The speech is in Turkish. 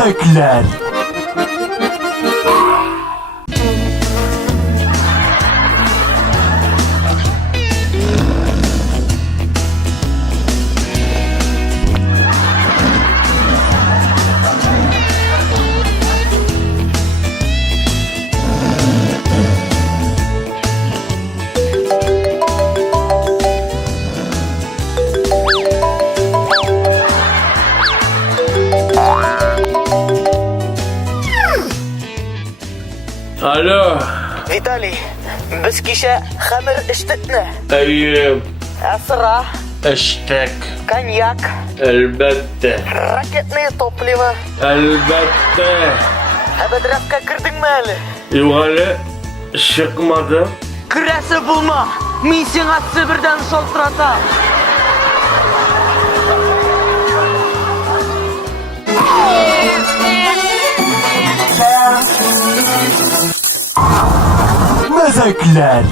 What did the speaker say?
Mezekler. Alo. Vitali, biz kecha xamir ishdikmi? Ayyub. Asra, İçtik. konyak, Elbette. raketli topliva. Elbette. Abadrafga kirdingmi hali? Yukarı çıkmadım. Kirasi bulma. Men senga Sibirdan sholtirata. Mezekler.